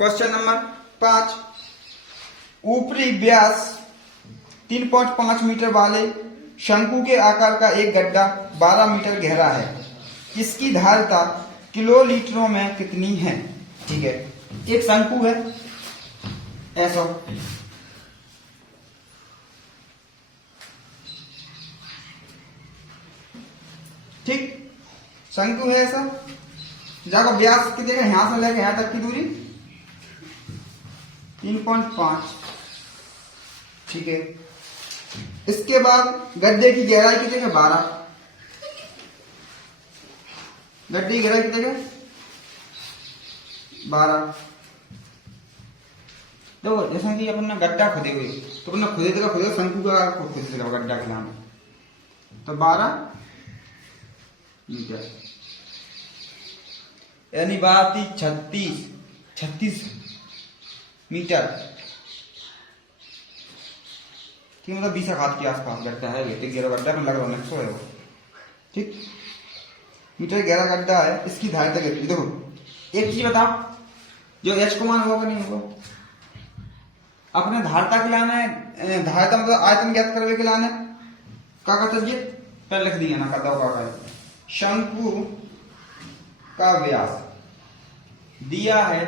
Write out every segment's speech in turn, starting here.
Question number 5, ऊपरी व्यास 3.5 metre वाले शंकु के आकार का एक गड्ढा 12 मीटर गहरा है। इसकी धारिता किलोलीटरों में कितनी है? ठीक है, एक शंकु है ऐसा, ठीक, शंकु है ऐसा, जाको व्यास कितने का, यहां से लेकर यहां तक की दूरी 3.5, ठीक है। इसके बाद गड्ढे की गहराई कितने का, 12, गड्ढे की गहराई कितने का, 12। देखो जैसा कि अपन गड्ढा खोदे हुए, तो अपना खुदे शंकु का खुद गड्ढा के नाम, तो 12 मीटर यानी 36 मीटर, ठीक, मतलब 20 हाथ के आसपास गड्ढा है। गहरा गड्ढा में लग रहा है 100 है वो, ठीक, मीटर गहरा गड्ढा है। इसकी धारिता कितनी? देखो एक चीज बताओ, जो एच को मान होगा नहीं होगा, अपने धारिता के लाना है, धारिता मतलब आयतन ज्ञात करने के लाना है, क्या करता है पहले लिख दिया ना, करता होगा शंकु का व्यास दिया है,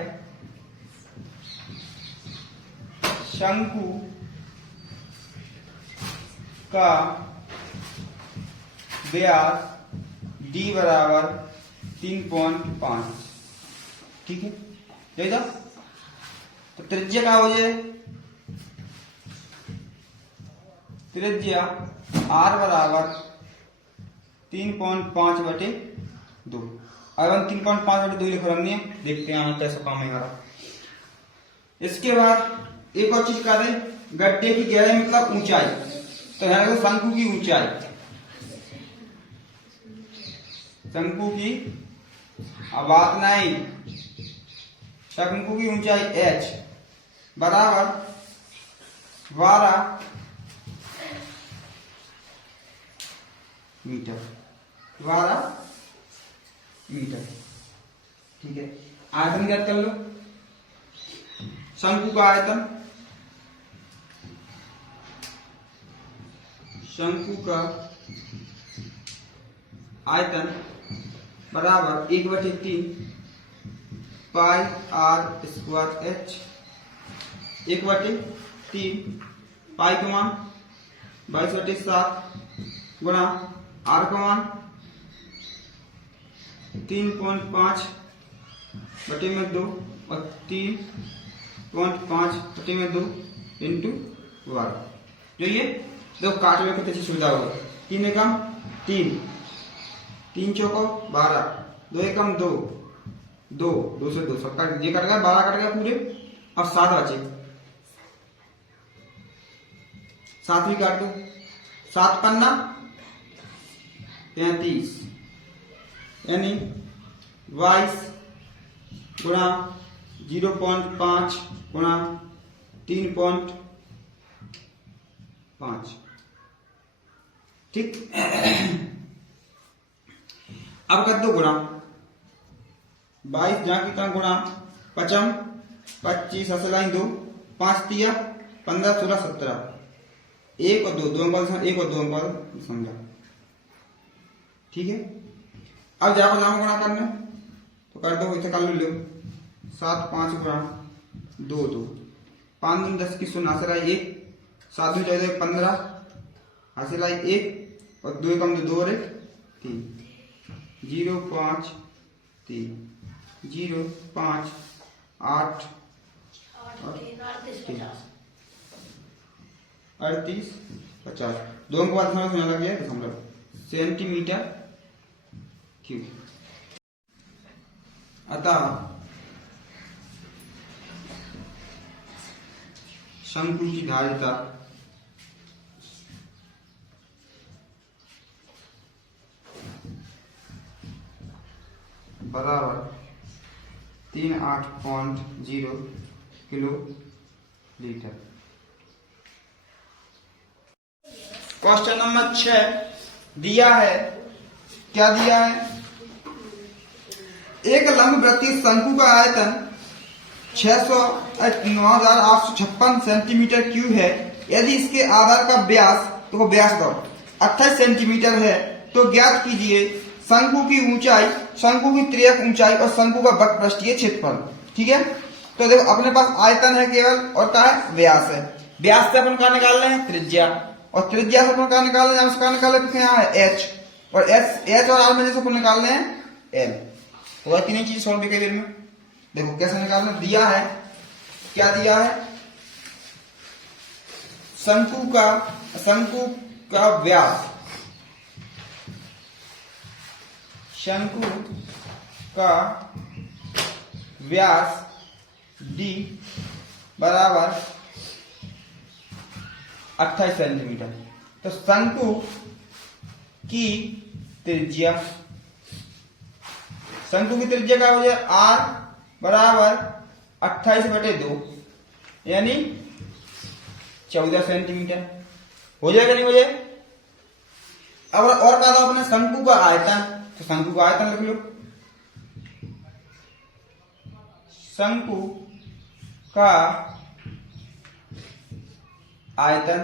शंकु का व्यास d बराबर 3.5, ठीक है, यही था। तो त्रिज्या का हो जाए, त्रिज्या r बराबर 3.5/2। अब हम 3.5/2 लिख रहे हैं, देखते हैं कैसा काम है हमारा। इसके बाद एक और चीज कर रहे, गड्ढे की गहराई मतलब ऊंचाई, तो है देखो शंकु की ऊंचाई, शंकु की बात नहीं, शंकु की ऊंचाई h बराबर 12 मीटर, 12 मीटर, ठीक है। आयतन ज्ञात कर लो, शंकु का आयतन, शंकु का आयतन बराबर 1/3 पाई r स्क्वायर h, 1/3 पाई का मान 22/7 गुणा r का मान 3.5/2 और 3.5/2 इंटू 12। जो ये देखो काटने में कितनी सुविधा होगा, 3 एकम 3 चौको 12, 2 एकम 2 2 से 2 सब काट, ये कट गया 12 कट गया पूरे, अब 7 बचे, 7 भी काट दो, 7 पन्ना 33 यानी 22 गुणा 0.5 गुणा 3.5, ठीक। अब कर दो गुणा 22 जहां कितना गुणा 55 25 असलाई 2 5 तिया 15 16 17, 1 और 2 अंक, 1 और 2 अंक समझा, ठीक है। अब जाओ नाम गुणा करने, तो कर दो, इसे कर लो 7 5 गुणा 2 2, 5 दूनी 10 की 0 हासिलाई 1, 7 दूनी 14 15 हासिलाई 1 और 2 एकम 2 और 1 3, 0 5 3 0 5 8 38 50, 2 अंक बाद समझ लग गया दशमलव, सेंटीमीटर क्यूब। अतः शंकु की धारिता बराबर 38.0 किलो लीटर। क्वेश्चन नंबर 6 दिया है, क्या दिया है? एक लंबवृत्तीय शंकु का आयतन 9856 सेंटीमीटर क्यूब है। यदि इसके आधार का व्यास, तो व्यास 28 सेंटीमीटर है, तो ज्ञात कीजिए शंकु की ऊंचाई, शंकु की तिर्यक ऊंचाई और शंकु का वक्रपृष्ठीय क्षेत्रफल। ठीक है, तो देखो अपने पास आयतन है केवल और क्या है, व्यास है। व्यास से अपन क्या निकाल रहे हैं, त्रिज्या, और त्रिज्या से अपन क्या निकाल रहे हैं, उसका निकाल रहे हैं यहाँ है एच, और एच और आर में जैसे अपन निकाल रहे हैं एल। तो तीनों चीज सॉल्व कई में देखो कैसे निकालना। दिया है, क्या दिया है, शंकु का व्यास, शंकु का व्यास d बराबर 28 सेंटीमीटर। तो शंकु की त्रिज्या, शंकु की त्रिज्या का हो जाए r बराबर 28/2 यानी 14 सेंटीमीटर हो जाएगा, नहीं हो जाए। अब और कहा था अपने शंकु का आयतन, तो शंकु का आयतन लिख लो। शंकु का आयतन,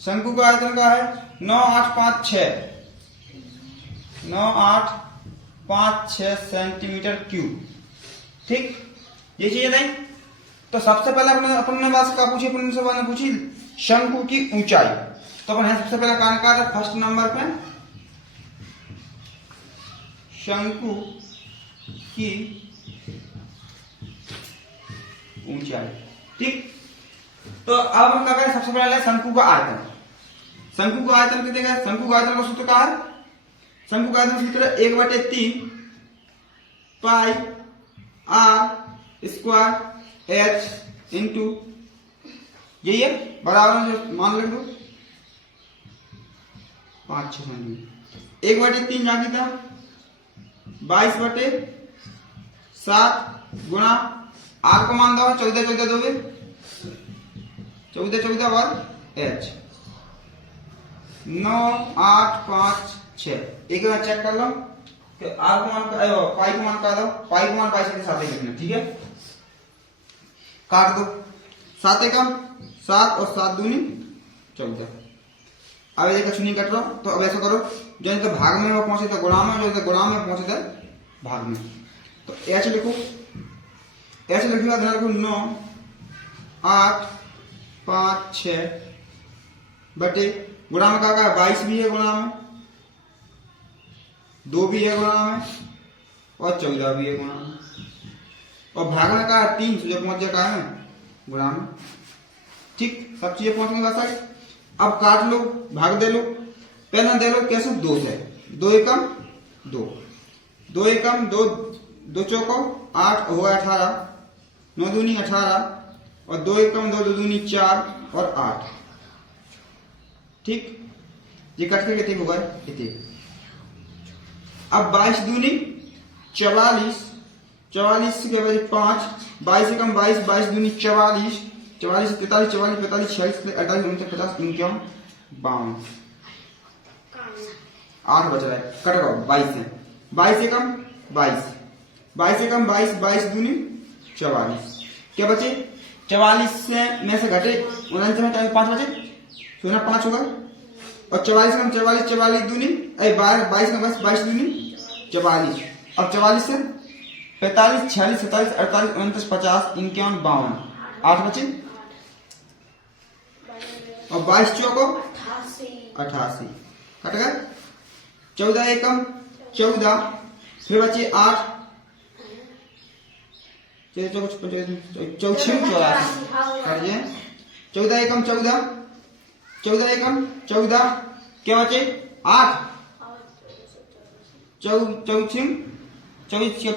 शंकु का आयतन का है 9856 सेंटीमीटर क्यूब। ठीक, ये चीज नहीं। तो सबसे पहले अपन ने बात क्या पूछी, अपन ने पूछी शंकु की ऊंचाई। तो अपन सबसे पहले क्या निकाला था, फर्स्ट नंबर पे शंकु की ऊंचाई। ठीक, तो अब हम क्या करें, सबसे पहले शंकु का आयतन। शंकु का आयतन कितने का है, शंकु का आयतन का सूत्र क्या है, शंकु का आयतन सूत्र 1/3 पाई r स्क्वायर h इंटू, यही है, बराबर जो मान ले दो 5-6 सेंटीमीटर। 1/3 क्या किया, 22/7 गुणा r को मान दो 14 दोगे 14 वर्ग h 9856। एक बार चेक कर लो कि r को मान पाई को मान का दो, पाई को मान पाई से साथ ही लिखना। ठीक है, काट दो, 7 एकम 7 और 7 दूनी 14। अब ये कुछ नहीं कट रहा, तो अब ऐसा करो, जो तो भाग में वो पहुंचे तो गुणा में, जो गुणा में पहुंचे तो भाग में। तो h लिखो, h लिखने ध्यान रखो 9 8 5 6 बटे गुणा में क्या 22 भी है, गुणा में 2 भी है, गुणा में और 14 भी है, गुणा में, और भाग में क्या 3 जो पहुंच जाए क्या है गुणा में। ठीक, सब चीजें पहुंचने का साइड। अब काट लो, भाग दे लो, पहला दे लो कैसे, 2 से 2 एकम 2 2 एकम 2 2 चौको 8 हो 18 9 दूनी 18 और 2 एकम 2 दूनी 4 और 8। ठीक, ये कट के कितने हो गए, इतने। अब 22 दूनी 44 44 के बजाय 5 22 एकम 22 22 दूनी 44 44 43 44 45 46 48 49 50 51 52 8 बच रहा है, कट करो 22 से 22 एकम 22 22 एकम 22 22 दूनी 44 क्या बचे, 44 से में से घटे 49 में 5 बचे, सोना 5 होगा, और 44 कम 44 44 दूनी 22 का 22 दूनी 44। अब 44 से 45 46 47 48 49 50 51 52 8 बचे, और 22 चौको 88 कट गए। 14 एकम 14 फिर बचे 8 14 एकम 14 एकम 14 क्या बचे 8 चौथिन 24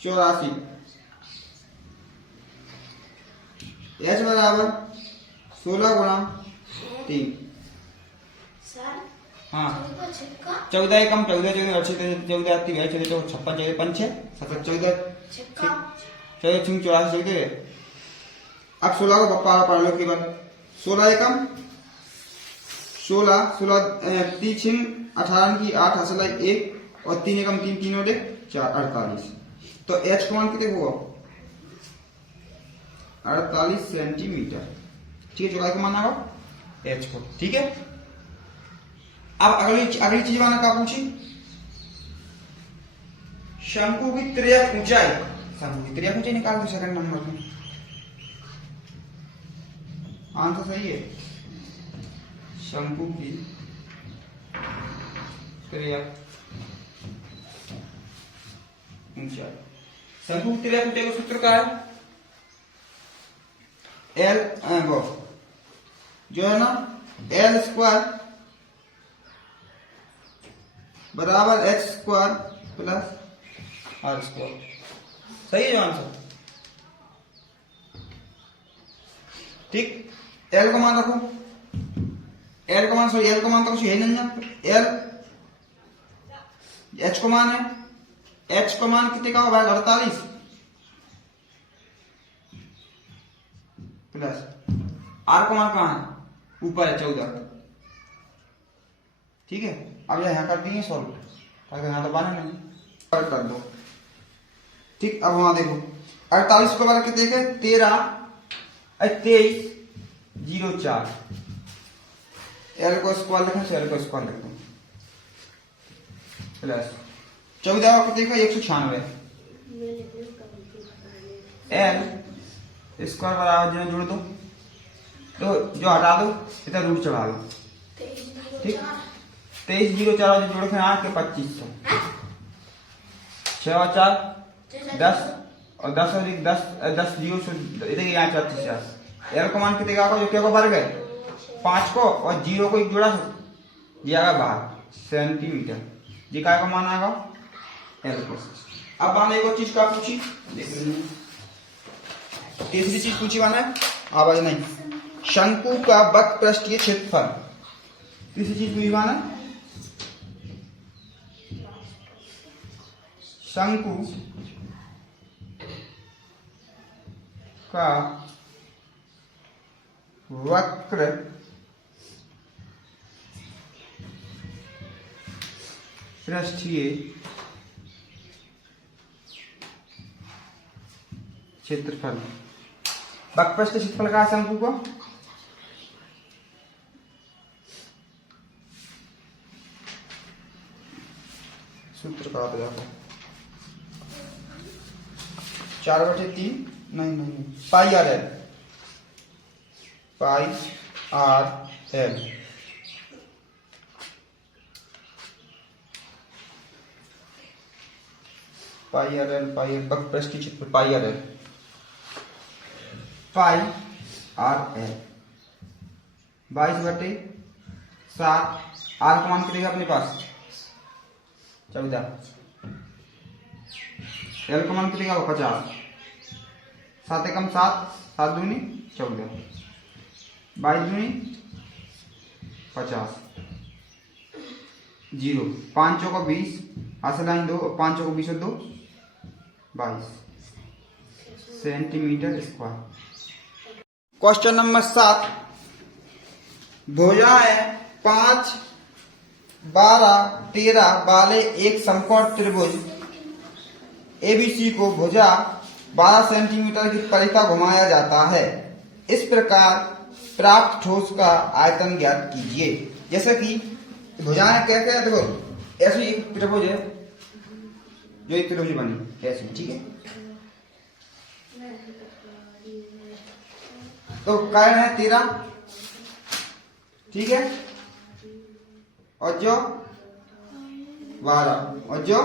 84 एच बराबर 16 गुणा 3। हाँ 14 एकम 14 14 14 आती है 14 56 14 5 6 14 14 14। अब 16 को पप्पा पढ़ लो के बाद 16 एकम 16 16 3 18 की 8 हसलाई 1 और 3 एकम 3 तीनों दे 4 48। तो एच का मान कितने हुआ 48 सेंटीमीटर। ठीक है, चौड़ाई का मान आएगा एच को। ठीक है, अब अगली चीज माना क्या पूछी, शंकु की त्रिज्या ऊंचाई। शंकु की त्रिज्या ऊंचाई निकाल दो सेकंड नंबर में। आंसर सही है, शंकु की त्रिज्या ऊंचाई। शंकु की त्रिज्या ऊंचाई का सूत्र क्या है, एल जो है ना एल स्क्वायर बराबर H square plus R square. सही है जो आंसर। ठीक, एल का मान रखो, एल का मान एल का मान तो कुछ है नहीं ना, एल एच का मान है, एच का मान कितने का होगा 48 प्लस आर का मान कहाँ है ऊपर है 14। ठीक है, अब यहां कर दिए सॉल्व, ताकि यहां तो बना नहीं कर दो। ठीक, अब वहां देखो 48 को बार कितने के 13 23 04। एल को स्क्वायर लिखें, एल को स्क्वायर लिखते हैं प्लस 14 को कितने का 196। एल स्क्वायर बराबर जो जोड़ दो, तो जो हटा दो इतना रूट चढ़ा दो। ठीक, 2304 जो जोड़ के 2500 6 और 4 10 और 10 और 10 जीरो इधर यहाँ 34। एल का मान कितने का जो क्या को भर गए 5 को और 0 को एक जोड़ा दिया गया बाहर सेंटीमीटर। जी का मान आएगा एल को। अब मान एक और चीज का पूछी, तीसरी चीज पूछी माना आवाज नहीं, शंकु का वक्र पृष्ठीय क्षेत्रफल। तीसरी चीज पूछी माना शंकु का वक्र पृष्ठीय क्षेत्रफल। वक्र पृष्ठ क्षेत्रफल का शंकु को सूत्र का देखो 4/3 नहीं pi r l pi r l वक्र पृष्ठीय क्षेत्रफल pi r l pi r l 22/7। R का मान कितने अपने पास 14। एल का मान कितने का 50। 7 एकम 7 7 दूनी 14 22 दूनी 50 0 5 चौका 20 असलाइन 2 5 चौका 20 और 2 22 सेंटीमीटर स्क्वायर। क्वेश्चन नंबर 7, भुजाएं 5 12 13 वाले एक समकोण त्रिभुज एबीसी को भुजा 12 सेंटीमीटर की परिता घुमाया जाता है। इस प्रकार प्राप्त ठोस का आयतन ज्ञात कीजिए। जैसे कि भुजाएं कैसे है, देखो ऐसी एक त्रिभुज है, जो एक त्रिभुज बनी ऐसी। ठीक है, तो कारण है 13। ठीक है, और जो 12 और जो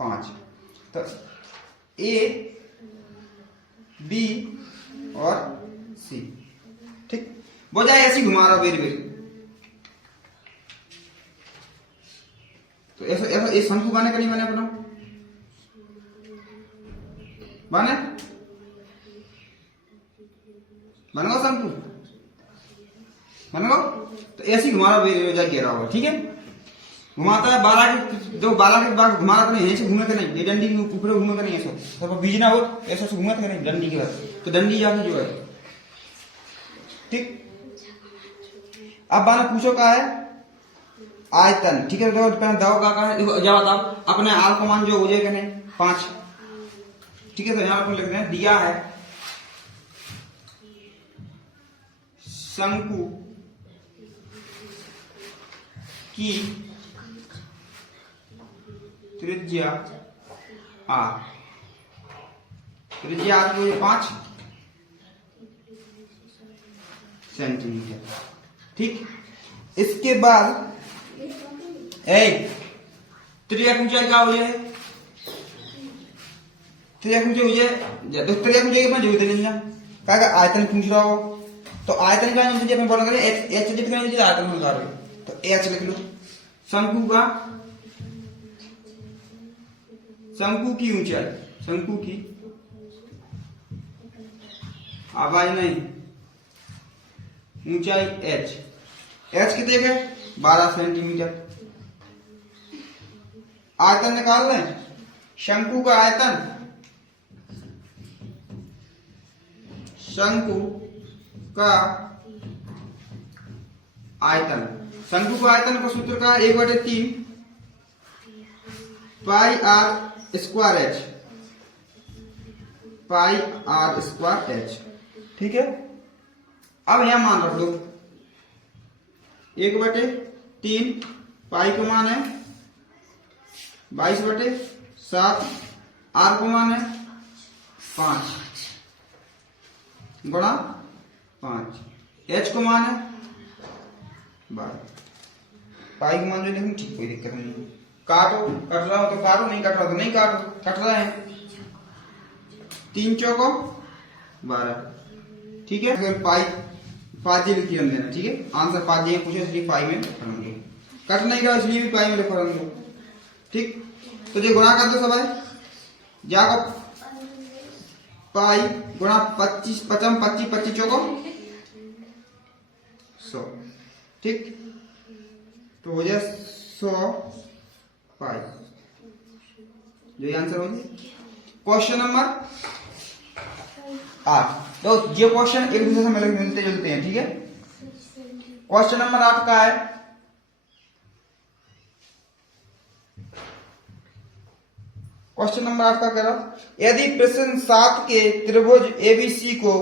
5, तो ए बी और सी। ठीक, वो जाए ऐसी घुमा रहा बेर बेर, तो ऐसा ऐसा ये शंकु बने कि नहीं बने अपना बने बनेगा शंकु बनेगा। तो ऐसी घुमा रहा बेर जाए घेरा हुआ। ठीक है, घुमाता है 12 के जो 12 के बाद घुमा रहा नहीं ऐसे घूमे के नहीं, ये डंडी के ऊपर घूमे के नहीं, ऐसा सब बीज ना हो ऐसा से घूमे के नहीं डंडी के बाद, तो डंडी जाके जो है। ठीक, अब बाना पूछो क्या है आयतन, ठीक है। देखो पहले दाव का है, देखो जब बताओ अपने आर को मान जो हो जाएगा नहीं 5, ठीक है। तो यहाँ पर लिख रहे हैं दिया है शंकु की त्रिज्या आर, त्रिज्या आर को 5 सेंटीमीटर, ठीक। इसके बाद त्रिज्या ऊंचाई क्या हो जाए, त्रिज्या ऊंचाई हो जाए, तो त्रिज्या ऊंचाई कितना जोड़ते हैं क्या आयतन पूछ रहा हो, तो आयतन का जब हम बोला करें एच जितना आयतन बता रहे, तो एच लिख लो। शंकु का, शंकु की ऊंचाई, शंकु की आवाज नहीं, ऊंचाई एच, एच कितने के 12 सेंटीमीटर। आयतन निकाल लें, शंकु का आयतन, शंकु का आयतन, शंकु का आयतन का सूत्र का 1/3 pi r square h, pi r square h, ठीक है। अब यहां मान रख दो 1/3 पाई का मान है 22/7, आर को मान है 5 गुणा 5, एच को मान है 12, पाई को मान जो लेकिन ठीक, कोई दिक्कत नहीं है। काटो, कट रहा हो तो काटो, नहीं कट रहा तो नहीं काटो, कट रहा है 3 चौको 12, ठीक है। अगर पाई पाजी लिखी रख देना, ठीक है। आंसर पाजी पूछे इसलिए पाई में लिखेंगे, कट नहीं रहा इसलिए भी पाई में लिख रहा, ठीक। तो जो गुणा कर दो सब है, जाको पाई गुणा 25 55 25 25 चौको 100, ठीक। तो हो जाए 100 पाई, जो ये आंसर हो गया। क्वेश्चन नंबर 8, तो ये क्वेश्चन एक दूसरे से मिलते जुलते हैं, ठीक है। क्वेश्चन नंबर 8 का है क्वेश्चन नंबर 8 का कह रहा, यदि प्रश्न 7 के त्रिभुज एबीसी को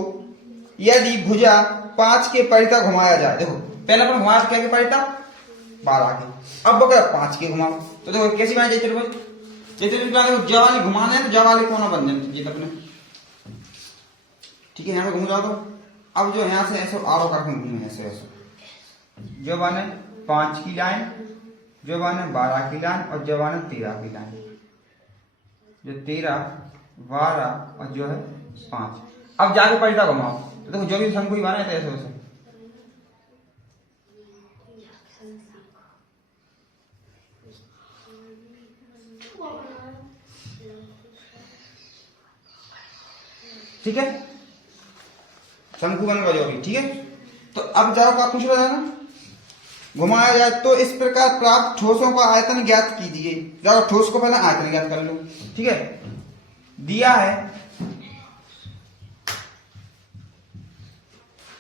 यदि भुजा 5 के परिता घुमाया जाए, देखो पहले अपन घुमाया क्या के परिता 12 के, अब बगैर 5 के घुमाओ, तो देखो कैसी बनाई जाए त्रिभुज, देखो जब वाली घुमाना है तो जब वाले कोना बन जाए अपने, ठीक है। यहाँ पे घूम जाओ, तो अब जो यहाँ से ऐसे आरो करके घूमे ऐसे ऐसे, जो बने 5 की लाइन, जो बने 12 की लाइन, और जो बने 13 की लाइन, जो 13 12 और जो है 5। अब जाके परिता घुमाओ, तो देखो जो भी शंकु ही बने थे ऐसे वैसे, ठीक है। शंकु बनेगा जो भी, ठीक है। तो अब जाओ का पूछ रहा है ना, घुमाया जाए तो इस प्रकार प्राप्त ठोसों का आयतन ज्ञात कीजिए। जाओ ठोस को पहले आयतन ज्ञात कर लो, ठीक है। दिया है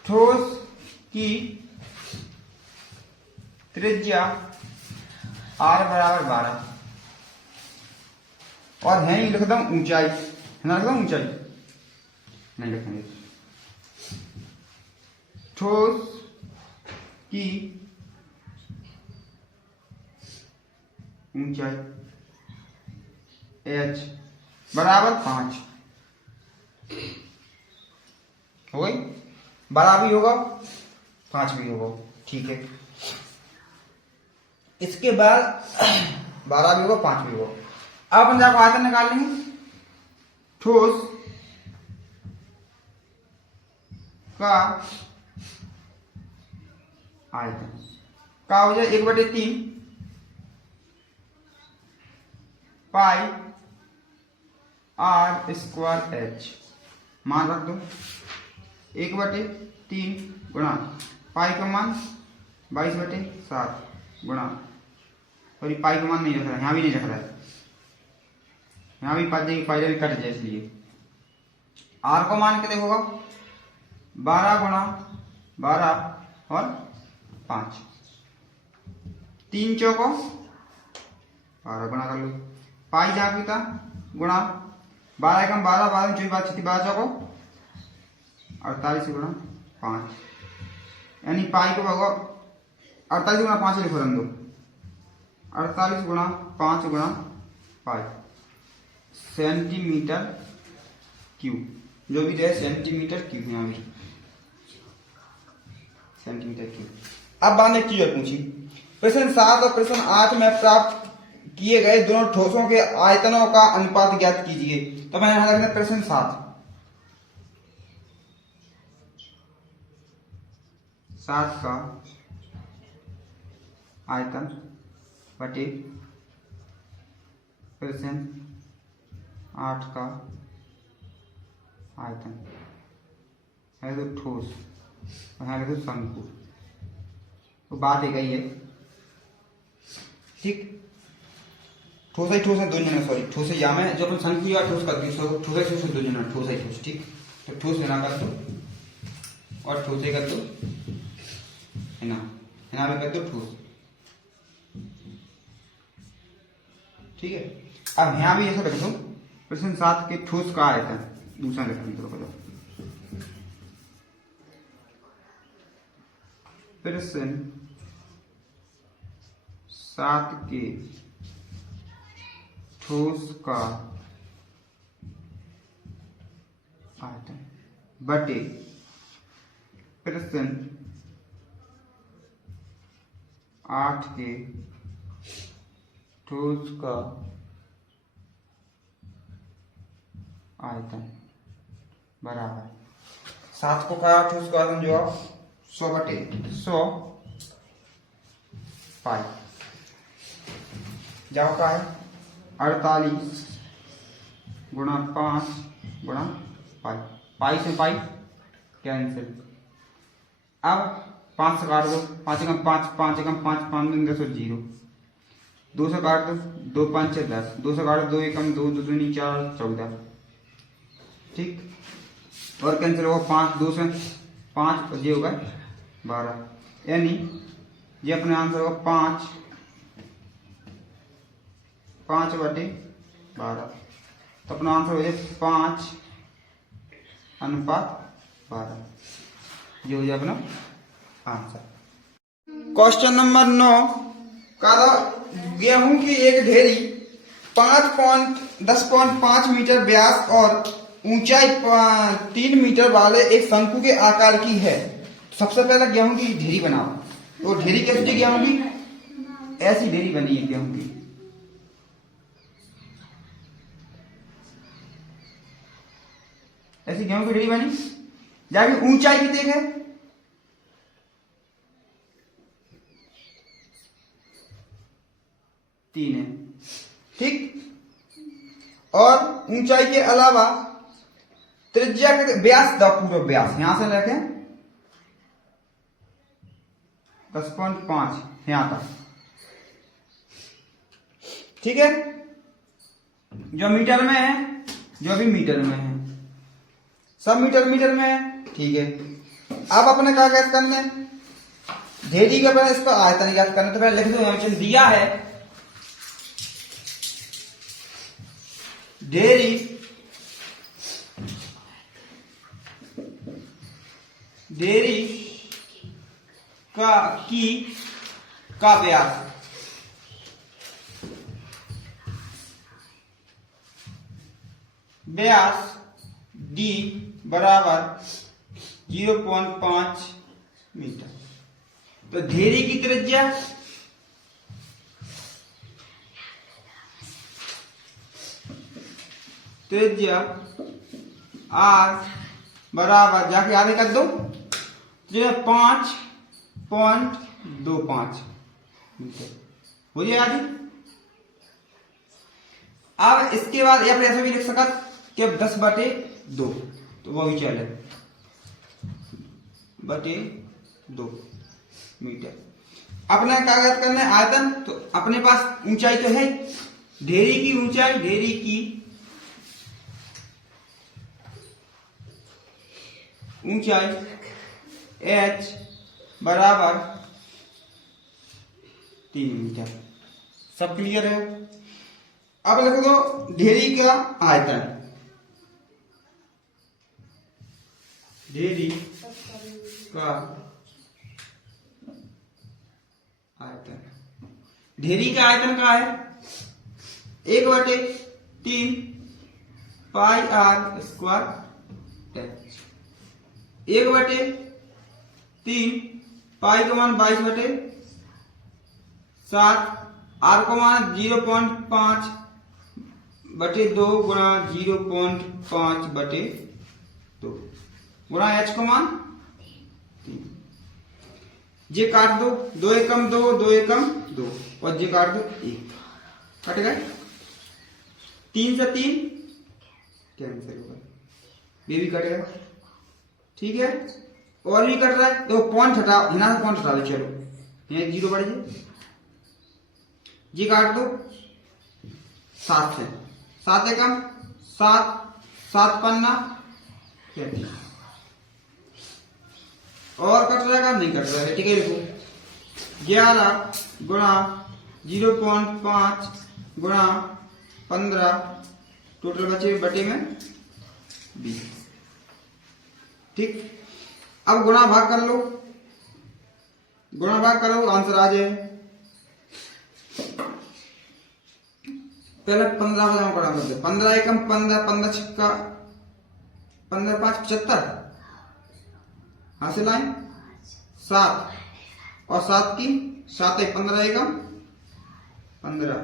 ठोस की त्रिज्या r बराबर 12, और है ही लिख दो ऊंचाई, है ना, लिख दो ऊंचाई, नहीं लिखेंगे। ठोस की ऊंचाई h बराबर 5 हो गई, 12 भी होगा 5 भी होगा, ठीक है। इसके बाद 12 भी होगा 5 भी होगा। अब अपन जाकर आयतन निकाल लेंगे, ठोस का आयतन का हो जाए 1/3 पाई आर स्क्वायर एच, मान रख दो 1/3 गुणा पाई का मान 22/7 गुणा, और ये पाई का मान नहीं रख रहा है, यहाँ भी नहीं रख रहा है, यहाँ भी पाई कट जाए, इसलिए आर को मान के देखोगा 12 गुणा 12 और 5, 3 चौको 12 गुणा कर लो। पाई जहाँ की था गुणा 12 एकम 12 12 24 36 12 चौको 48 गुणा 5, यानी पाई को होगा 48 गुणा 5 लिखो रंग दो, 48 गुणा 5 गुणा पाई सेंटीमीटर क्यूब, जो भी रहे सेंटीमीटर क्यूब, यहाँ भी सेंटीमीटर क्यूब। अब बाद में एक चीज और पूछी, प्रश्न 7 और प्रश्न 8 में प्राप्त किए गए दोनों ठोसों के आयतनों का अनुपात ज्ञात कीजिए। तो मैंने यहां रखना प्रश्न 7 का आयतन बटे प्रश्न 8 का आयतन है तो ठोस और है तो शंकु। तो बात एक ही है, ठीक। ठोस ही ठोस है दो जना, सॉरी ठोस है या में जो अपन शंकु या ठोस करती है उसको ठोस ही ठोस दो जना, ठोस ही ठोस, ठीक। तो ठोस है ना कर दो और ठोस ही कर दो है ना में कर दो ठोस, ठीक है। अब यहाँ भी ऐसा रख दो प्रश्न 7 के ठोस का आयतन, दूसरा लिखने दो प्रश्न 7 के ठोस का आयतन बटे प्रश्न 8 के ठोस का आयतन बराबर 7 को का ठोस का आयतन जो 100 बटे 100 पाई, जाओ का है 48 गुणा 5 गुणा पाई, पाई से पाई कैंसिल। अब 5 से काट दो, 5 एकम 5 5 एकम 5 5 दूनी 10 और 0, 2 से काट दो 2 5 6 10, 2 से काट 2 एकम 2 2 दूनी 4 14, ठीक। और कैंसिल होगा 5 2 से 5 और ये होगा 12, यानी ये अपने आंसर होगा 5 बटे 12। तो अपना आंसर हो जाए 5 अनुपात 12, ये हो जाए अपना आंसर। क्वेश्चन नंबर 9 का गेहूं की एक ढेरी 10.5 मीटर व्यास और ऊंचाई 3 मीटर वाले एक शंकु के आकार की है। तो सबसे पहले गेहूं की ढेरी बनाओ। तो ढेरी कैसी थी गेहूं की? ऐसी ढेरी बनी है गेहूं की, ऐसी गेहूं की ढेरी बनी, जबकि ऊंचाई कितनी है? 3 है, ठीक। और ऊंचाई के अलावा त्रिज्या के व्यास द पूरा व्यास यहां से लेके 10.5 यहां तक, ठीक है। जो मीटर में है, जो भी मीटर में है, सब मीटर में है, ठीक है। अब अपने क्या ज्ञात करने, ढेरी के पहले इसका आयतन ज्ञात करना। तो पहले लिख दो, यहां दिया है ढेरी का व्यास d बराबर 0.5 मीटर। तो ढेरी की त्रिज्या r बराबर जाके आधे कर दो, 5.25 मीटर हो जाए आधी। अब इसके बाद या फिर ऐसा भी लिख सकत कि अब 10/2, तो वो भी चले बटे 2 मीटर। अपने कागज करने आयतन, तो अपने पास ऊंचाई तो है, ढेरी की ऊंचाई, ढेरी की ऊंचाई h बराबर 3 मीटर। सब क्लियर है? अब लिख दो ढेरी का आयतन। ढेरी का आयतन, ढेरी का आयतन का है 1/3 पाई आर स्क्वायर। 1/3 पाई का मान 22/7, आर का मान 0.5/2 गुणा 0.5/2 गुणा एच का मान 3। जे काट दो, 2 एकम 2, 2 एकम 2 और जे काट दो 1, कट गए। 3 से 3 कैंसिल होगा, ये भी कटेगा। ठीक है, और भी कट रहा है। तो पॉइंट हटाओ, यहाँ से पॉइंट हटा दो। चलो यहाँ 0 बढ़ जाए, जी काट दो 7 से, 7 एकम 7, 7 पन्ना 33। और कट रहेगा? नहीं कट रहेगा। ठीक है, देखो 11 गुणा 0.5 गुणा 15, टोटल बचे बटे में 20। ठीक, अब गुणा भाग कर लो, गुणा भाग करो, आंसर आ जाए। पहले 15 को जमा करा करते, 15 एकम 15, 15 छक्का 15 5 75, हासिल आए 7 और 7 की 7 15 एकम 15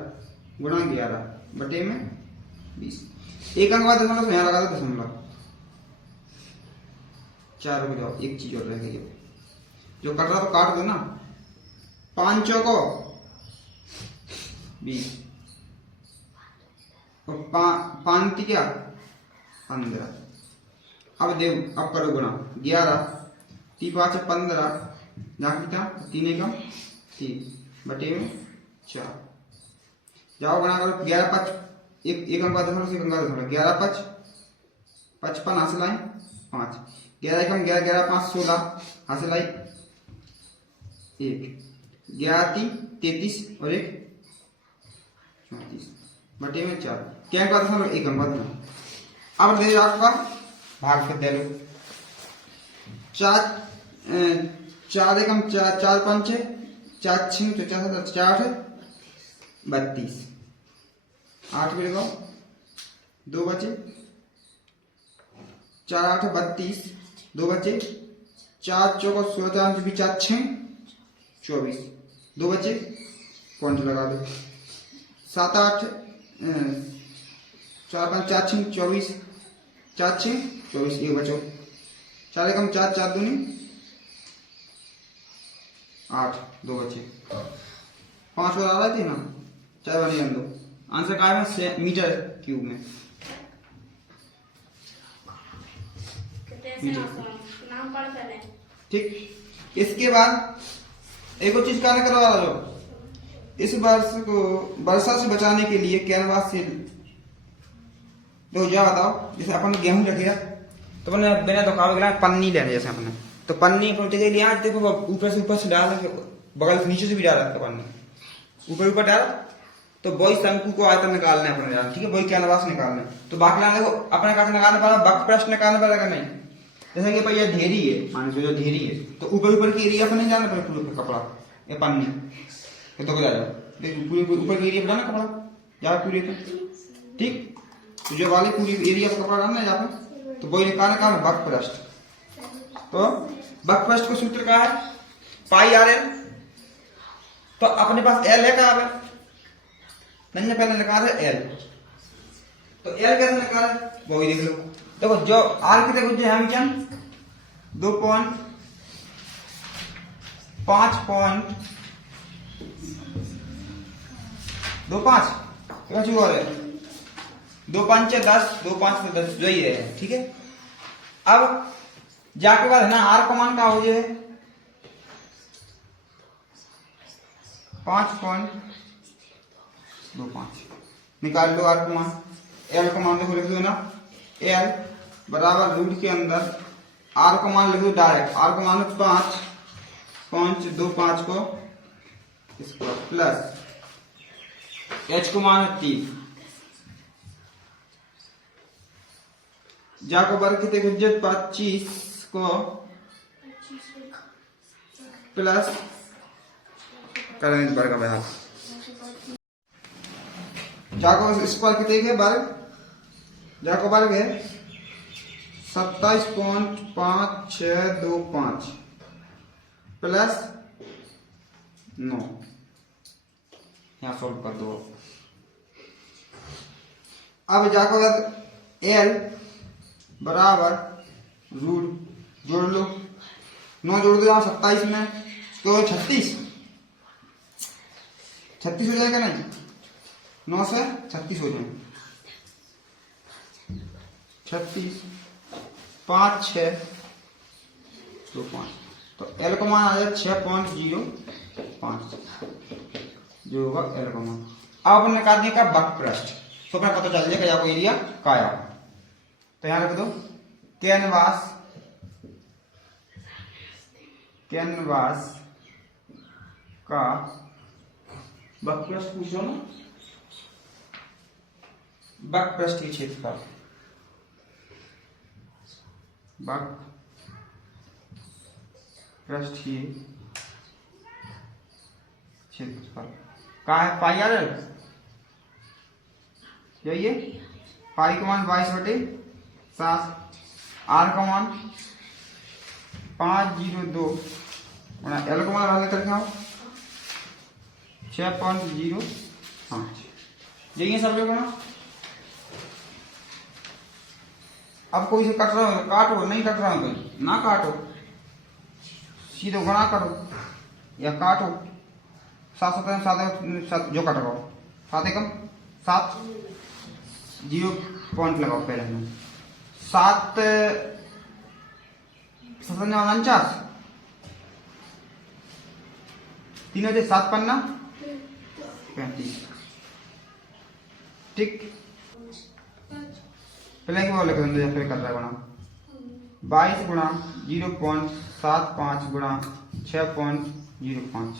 गुणा 11 बटे में 20। एक अंक बाद दशमलव यहाँ लगा दो, दशमलव 4 हो जाओ। एक चीज और रह गई, जो कट रहा तो काट दो ना। 5 चौको 20 और 5 क्या 15। अब देखो, अब करो गुणा 11 3 5 15 3 एकम 3 बटे में 4। जाओ गुणा करो 11 5 एक अंक बाद दशमलव से 11 5 55 हासिल आए 5। 11 एकम 11 11 5 16 हासिल आई 1। 11 3 33 और 1 34 बटे में 4। क्या अंक बाद दशमलव? एक अंक बाद। अब दे आपका भाग फिर दे लो। 4 एकम 4 5 4 6 4 32 8 भी लगाओ, 2 बचे 4 8 32 2 बचे 4 चौको 16 4 6 24 2 बचे, पॉइंट लगा दो। 7 8 4 5 4 6 24 4 6 24 1 बचो। 4 एकम 4 4 दूनी 8 2 बचे। 5 और आ रहे थे ना, 4 बने हम 2। आंसर का है मीटर क्यूब में। ठीक, इसके बाद एक और चीज कार्य करवा लो। इस वर्ष को वर्षा से बचाने के लिए कैनवास से दो जा बताओ। जैसे अपन गेहूं रखेगा तो अपने बिना धोखावे के पन्नी लेने, जैसे अपने तो पन्नी लिया, देखो ऊपर से डाल, बगल से नीचे से भी डाल रखा पन्नी, ऊपर डाल। तो वही शंकु को आयतन निकालना है अपने जान। ठीक है, वही कैनवास निकालना है। तो बाकी देखो अपने कैसे निकालना पड़ा, बक प्रश्न निकालना पड़ेगा नहीं। जैसे कि भैया धेरी है, मान लो धेरी है, तो ऊपर की एरिया अपने जाना पड़ेगा, पूरे कपड़ा या पन्नी तो जा जाओ, ऊपर की एरिया बनाना कपड़ा जा पूरी। ठीक, तो जो वाले पूरी एरिया पर कपड़ा डालना है यहाँ पे, तो वही निकालना का बक प्रश्न। तो बक प्रश्न का सूत्र क्या है? पाई आर एल। तो अपने पास एल है कहाँ पे? मैंने पहले निकाला है एल। तो एल कैसे निकाला है वो भी देख लो। देखो जो आर की देखो हम 2.5 और है 2 5 10 2 5 10 जो ही है। ठीक है, अब जाके बाद है ना आर का मान का हो जाए 5.25 निकाल लो आर का मान। एल का मान देखो लिख दो ना, एल बराबर रूट के अंदर आर का मान लिख दो डायरेक्ट। आर का मान 5 5 2 5 को स्क्वायर प्लस h को मान 3 जाको वर्ग कितने गुंजे 25 को प्लस करेंगे वर्ग का बहार जाको स्क्वायर कितने के वर्ग जाको वर्ग है 27.5625 प्लस 9 यहाँ सोल्व कर दो। अब जाको एल बराबर रूट जोड़ लो 9 जोड़ दो यहाँ 27 में तो 36 हो जाएगा नहीं 9 से 36 हो जाएगा 36 5 6 2 5 तो एल का मान आ जाए 6.05 जो होगा एल का मान। अब हमने काट दिया का वक्रपृष्ठ तो अपना पता चल जाएगा या एरिया का आया तो यहां रख दो कैनवास का वक्रपृष्ठ पूछो ना वक्रपृष्ठ की क्षेत्रफल वक्रपृष्ठ की क्षेत्रफल का है पाई आर यही है पाई का मान 22/7 आर का मान 502 एल का मान करके आओ 6.05 यही है सब लोग ना। अब कोई से कट रहा हो काटो नहीं कट रहा हो कोई ना काटो सीधे गुणा करो या काटो 7 जो कट रहा हो 7 एकम 7 0 पॉइंट लगाओ पहले में 7 49 तीनों से 7 पन्ना 35 ठीक पहले की बोले फिर कर रहा है गुणा 22 गुणा 0.75 गुणा 6.05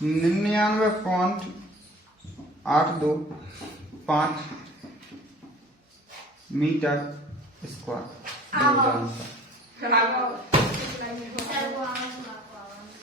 99.825 मीटर स्क्वायर।